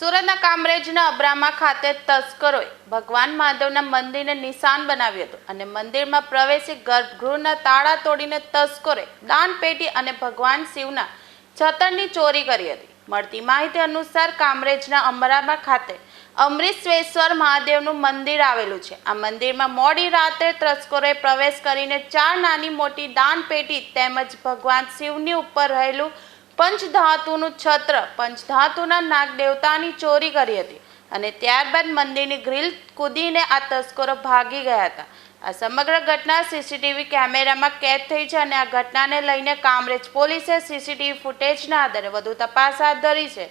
સુરતના કામરેજના અબ્રામા ખાતે તસ્કરોએ ભગવાન મહાદેવના મંદિરને નિશાન બનાવ્યું હતું અને મંદિરમાં પ્રવેશી ગર્ભગૃહના તાળા તોડીને તસ્કરોએ દાનપેટી અને ભગવાન શિવના છતરની ચોરી કરી હતી। મળતી માહિતી અનુસાર કામરેજના અબ્રામા ખાતે અમરીશ્વેશ્વર મહાદેવનું મંદિર આવેલું છે। આ મંદિરમાં મોડી રાત્રે તસ્કરોએ પ્રવેશ કરીને 4 નાની મોટી દાનપેટી તેમજ ભગવાન શિવની ઉપર રહેલું પંચધાતુનું છત્ર પંચધાતુના નાગ દેવતાની ચોરી કરી હતી અને ત્યારબાદ મંદિરની ગ્રીલ કૂદીને આ તસ્કરો ભાગી ગયા હતા। આ સમગ્ર ઘટના સીસીટીવી કેમેરામાં કેદ થઈ છે અને આ ઘટનાને લઈને કામરેજ પોલીસે સીસીટીવી ફૂટેજના આધારે વધુ તપાસ હાથ ધરી છે।